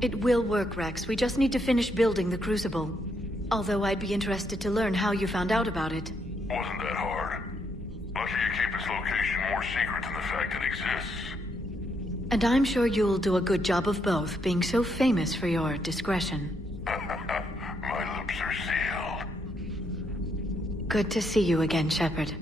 It will work, Rex. We just need to finish building the crucible. Although I'd be interested to learn how you found out about it. Wasn't that hard. Lucky you keep its location more secret than the fact it exists. And I'm sure you'll do a good job of both, being so famous for your discretion. My lips are sealed. Good to see you again, Shepard.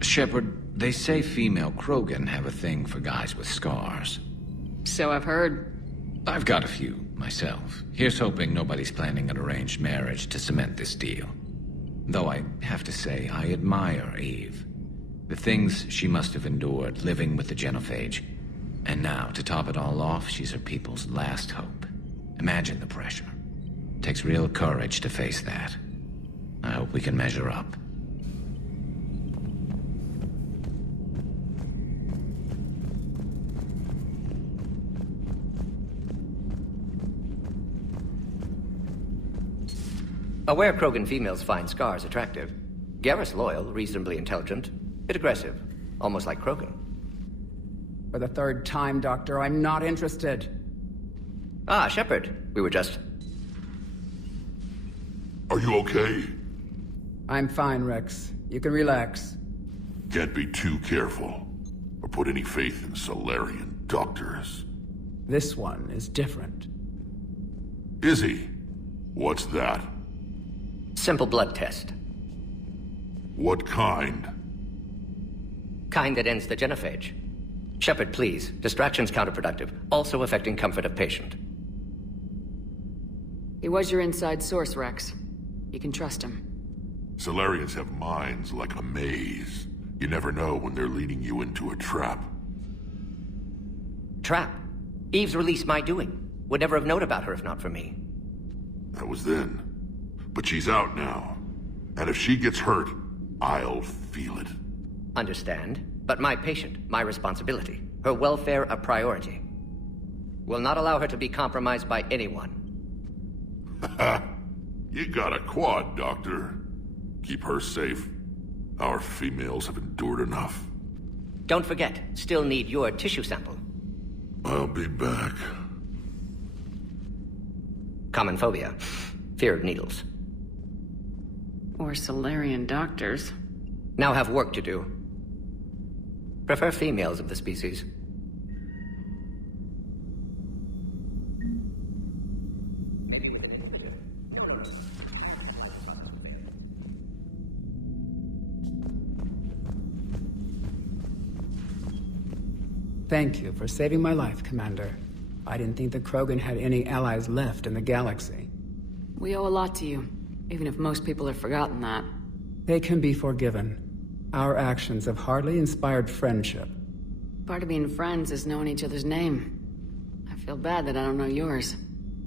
Shepard, they say female Krogan have a thing for guys with scars. So I've heard. I've got a few, myself. Here's hoping nobody's planning an arranged marriage to cement this deal. Though I have to say, I admire Eve. The things she must have endured living with the genophage. And now, to top it all off, she's her people's last hope. Imagine the pressure. Takes real courage to face that. I hope we can measure up. Aware Krogan females find scars attractive. Garrus loyal, reasonably intelligent, bit aggressive, almost like Krogan. For the third time, Doctor, I'm not interested. Ah, Shepard. We were just... Are you okay? I'm fine, Rex. You can relax. Can't be too careful, or put any faith in Solarian doctors. This one is different. Is he? What's that? Simple blood test. What kind? Kind that ends the genophage. Shepard, please. Distraction's counterproductive, also affecting comfort of patient. He was your inside source, Rex. You can trust him. Solarians have minds like a maze. You never know when they're leading you into a trap. Trap? Eve's release my doing. Would never have known about her if not for me. That was then. But she's out now. And if she gets hurt, I'll feel it. Understand. But my patient, my responsibility. Her welfare a priority. Will not allow her to be compromised by anyone. You got a quad, Doctor. Keep her safe. Our females have endured enough. Don't forget, still need your tissue sample. I'll be back. Common phobia. Fear of needles. Or Solarian doctors. Now have work to do. Prefer females of the species. Thank you for saving my life, Commander. I didn't think the Krogan had any allies left in the galaxy. We owe a lot to you, even if most people have forgotten that. They can be forgiven. Our actions have hardly inspired friendship. Part of being friends is knowing each other's name. I feel bad that I don't know yours.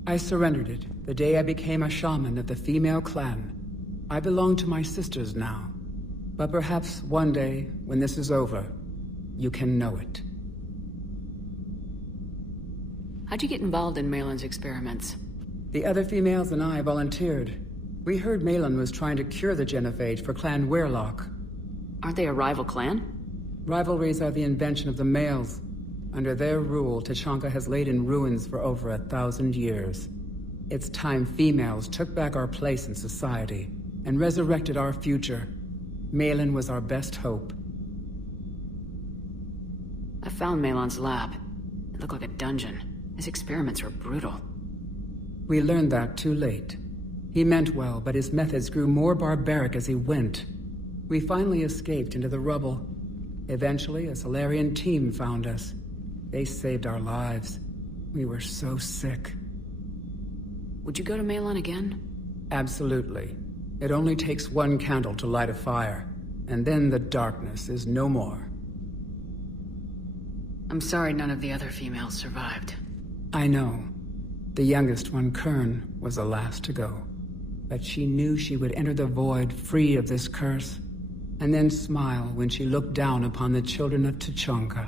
I surrendered it the day I became a shaman of the female clan. I belong to my sisters now. But perhaps one day, when this is over, you can know it. How'd you get involved in Malin's experiments? The other females and I volunteered. We heard Malin was trying to cure the genophage for Clan Weirlock. Aren't they a rival clan? Rivalries are the invention of the males. Under their rule, Tuchanka has laid in ruins for over 1,000 years. It's time females took back our place in society and resurrected our future. Malin was our best hope. I found Malon's lab. It looked like a dungeon. His experiments were brutal. We learned that too late. He meant well, but his methods grew more barbaric as he went. We finally escaped into the rubble. Eventually, a Solarian team found us. They saved our lives. We were so sick. Would you go to Malon again? Absolutely. It only takes one candle to light a fire, and then the darkness is no more. I'm sorry none of the other females survived. I know. The youngest one, Kern, was the last to go. But she knew she would enter the void free of this curse, and then smile when she looked down upon the children of Tuchanka.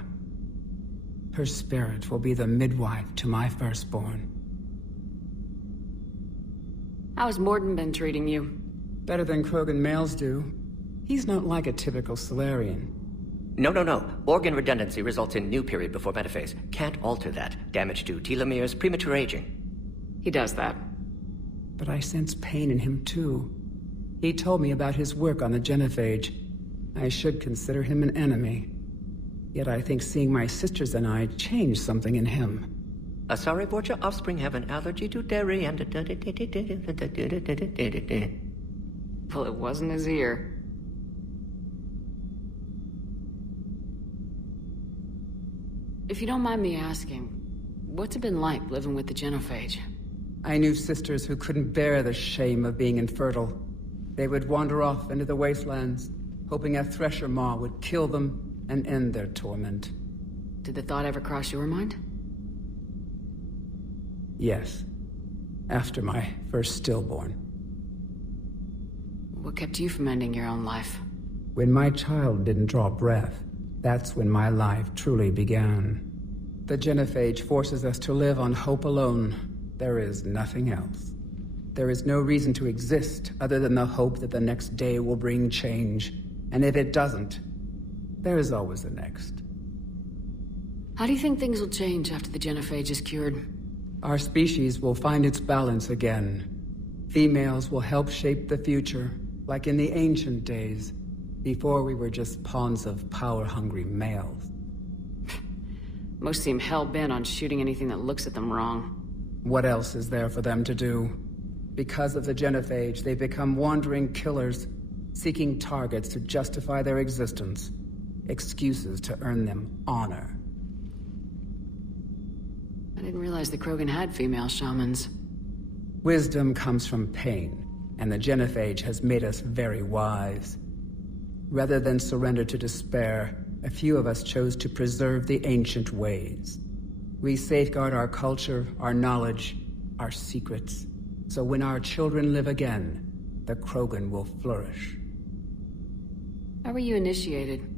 Her spirit will be the midwife to my firstborn. How has Mordin been treating you? Better than Krogan males do. He's not like a typical Solarian. No. Organ redundancy results in new period before metaphase. Can't alter that. Damage to telomeres, premature aging. He does that. But I sense pain in him too. He told me about his work on the genophage. I should consider him an enemy. Yet I think seeing my sisters and I changed something in him. Sorry, but your offspring have an allergy to dairy and... Well, it wasn't his ear. If you don't mind me asking, what's it been like living with the genophage? I knew sisters who couldn't bear the shame of being infertile. They would wander off into the wastelands, hoping a thresher maw would kill them and end their torment. Did the thought ever cross your mind? Yes. After my first stillborn. What kept you from ending your own life? When my child didn't draw breath, that's when my life truly began. The genophage forces us to live on hope alone. There is nothing else. There is no reason to exist other than the hope that the next day will bring change. And if it doesn't, there is always the next. How do you think things will change after the genophage is cured? Our species will find its balance again. Females will help shape the future, like in the ancient days, before we were just pawns of power-hungry males. Most seem hell-bent on shooting anything that looks at them wrong. What else is there for them to do? Because of the genophage, they become wandering killers, seeking targets to justify their existence. Excuses to earn them honor. I didn't realize the Krogan had female shamans. Wisdom comes from pain, and the genophage has made us very wise. Rather than surrender to despair, a few of us chose to preserve the ancient ways. We safeguard our culture, our knowledge, our secrets. So when our children live again, the Krogan will flourish. How were you initiated?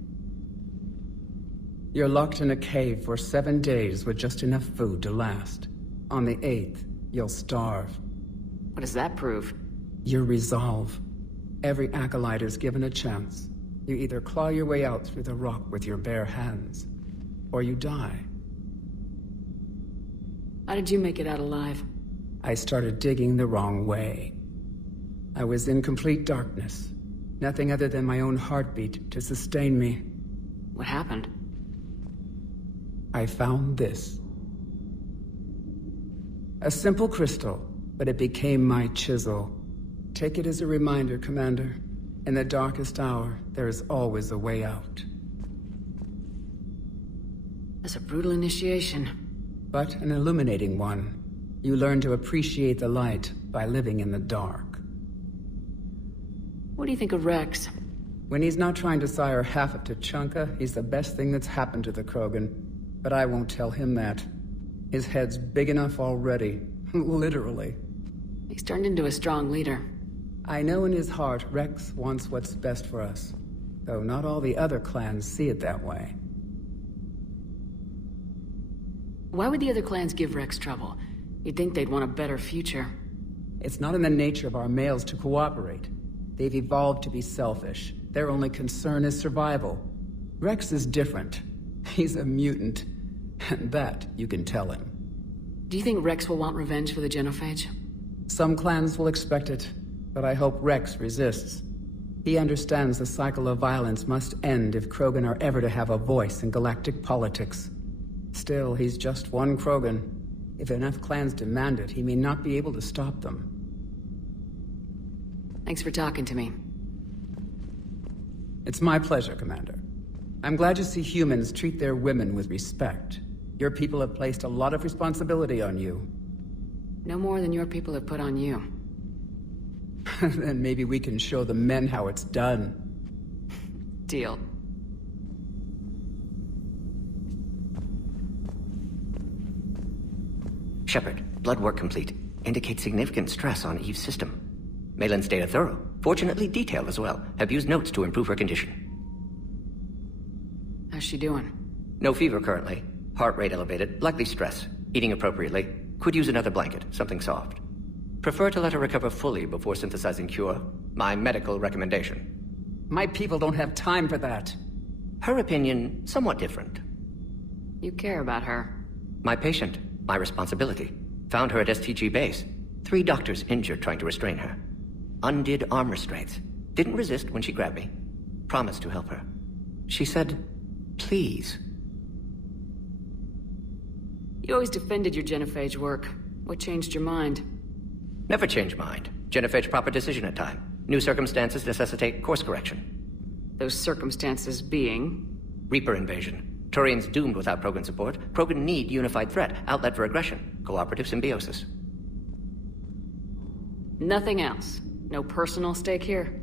You're locked in a cave for 7 days with just enough food to last. On the 8th, you'll starve. What does that prove? Your resolve. Every acolyte is given a chance. You either claw your way out through the rock with your bare hands, or you die. How did you make it out alive? I started digging the wrong way. I was in complete darkness. Nothing other than my own heartbeat to sustain me. What happened? I found this. A simple crystal, but it became my chisel. Take it as a reminder, Commander. In the darkest hour, there is always a way out. That's a brutal initiation. But an illuminating one. You learn to appreciate the light by living in the dark. What do you think of Rex? When he's not trying to sire half of Tuchanka, he's the best thing that's happened to the Krogan. But I won't tell him that. His head's big enough already. Literally. He's turned into a strong leader. I know in his heart Rex wants what's best for us. Though not all the other clans see it that way. Why would the other clans give Rex trouble? You'd think they'd want a better future. It's not in the nature of our males to cooperate. They've evolved to be selfish. Their only concern is survival. Rex is different. He's a mutant. That you can tell him. Do you think Rex will want revenge for the genophage? Some clans will expect it, but I hope Rex resists. He understands the cycle of violence must end if Krogan are ever to have a voice in galactic politics. Still, he's just one Krogan. If enough clans demand it, he may not be able to stop them. Thanks for talking to me. It's my pleasure, Commander. I'm glad to see humans treat their women with respect. Your people have placed a lot of responsibility on you. No more than your people have put on you. Then maybe we can show the men how it's done. Deal. Shepard, blood work complete. Indicates significant stress on Eve's system. Malin's data thorough. Fortunately detailed as well. Have used notes to improve her condition. How's she doing? No fever currently. Heart rate elevated. Likely stress. Eating appropriately. Could use another blanket. Something soft. Prefer to let her recover fully before synthesizing cure. My medical recommendation. My people don't have time for that. Her opinion, somewhat different. You care about her. My patient. My responsibility. Found her at STG base. 3 doctors injured trying to restrain her. Undid arm restraints. Didn't resist when she grabbed me. Promised to help her. She said, please. You always defended your genophage work. What changed your mind? Never change mind. Genophage proper decision at time. New circumstances necessitate course correction. Those circumstances being? Reaper invasion. Turians doomed without Krogan support. Krogan need unified threat. Outlet for aggression. Cooperative symbiosis. Nothing else. No personal stake here?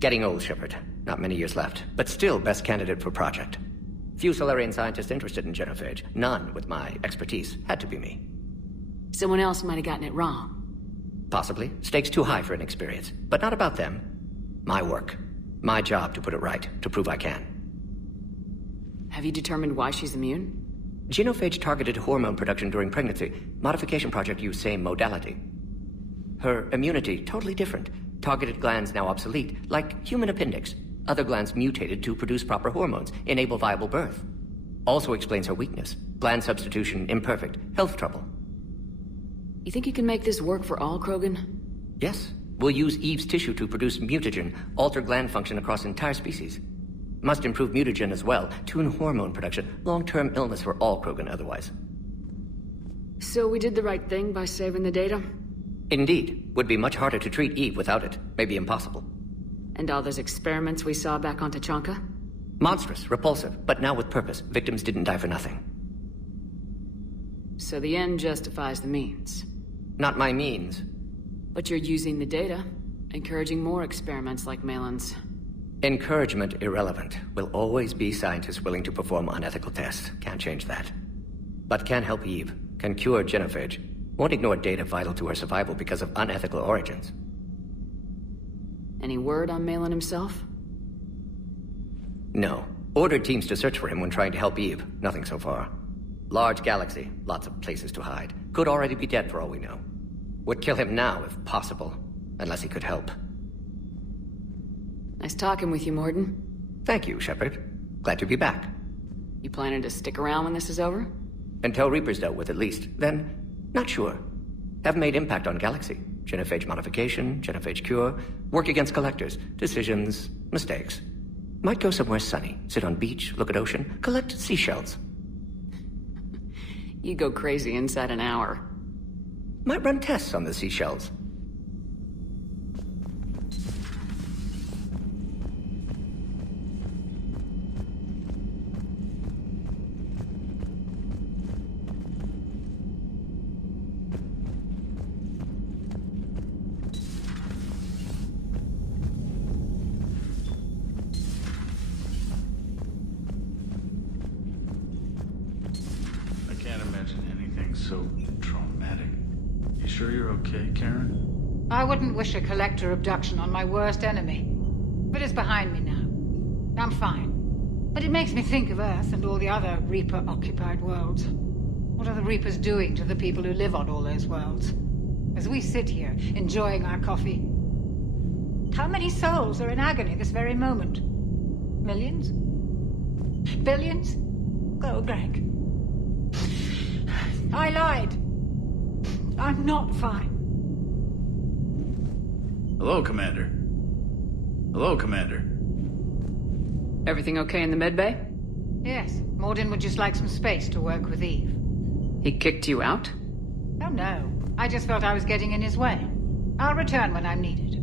Getting old, Shepard. Not many years left. But still best candidate for project. Few Solarian scientists interested in genophage. None with my expertise. Had to be me. Someone else might have gotten it wrong. Possibly. Stakes too high for inexperience. But not about them. My work. My job to put it right. To prove I can. Have you determined why she's immune? Genophage targeted hormone production during pregnancy. Modification project used same modality. Her immunity, totally different. Targeted glands now obsolete, like human appendix. Other glands mutated to produce proper hormones, enable viable birth. Also explains her weakness. Gland substitution imperfect. Health trouble. You think you can make this work for all Krogan? Yes. We'll use Eve's tissue to produce mutagen, alter gland function across entire species. Must improve mutagen as well, tune hormone production, long-term illness for all Krogan otherwise. So we did the right thing by saving the data? Indeed. Would be much harder to treat Eve without it. Maybe impossible. And all those experiments we saw back on Tachanka? Monstrous, repulsive, but now with purpose. Victims didn't die for nothing. So the end justifies the means. Not my means. But you're using the data, encouraging more experiments like Malin's. Encouragement irrelevant. Will always be scientists willing to perform unethical tests. Can't change that. But can help Eve. Can cure genophage. Won't ignore data vital to her survival because of unethical origins. Any word on Malin himself? No. Ordered teams to search for him when trying to help Eve. Nothing so far. Large galaxy. Lots of places to hide. Could already be dead for all we know. Would kill him now if possible. Unless he could help. Nice talking with you, Mordin. Thank you, Shepard. Glad to be back. You planning to stick around when this is over? Until Reaper's dealt with at least. Then, not sure. Haven't made impact on Galaxy. Genophage modification, genophage cure, work against collectors, decisions, mistakes. Might go somewhere sunny, sit on beach, look at ocean, collect seashells. You go crazy inside an hour. Might run tests on the seashells. So traumatic. You sure you're okay, Karen? I wouldn't wish a collector abduction on my worst enemy. But it's behind me now. I'm fine. But it makes me think of Earth and all the other Reaper-occupied worlds. What are the Reapers doing to the people who live on all those worlds? As we sit here, enjoying our coffee. How many souls are in agony this very moment? Millions? Billions? Go, Greg. I lied. I'm not fine. Hello, Commander. Hello, Commander. Everything okay in the medbay? Yes, Mordin would just like some space to work with Eve. He kicked you out? Oh no, I just felt I was getting in his way. I'll return when I'm needed.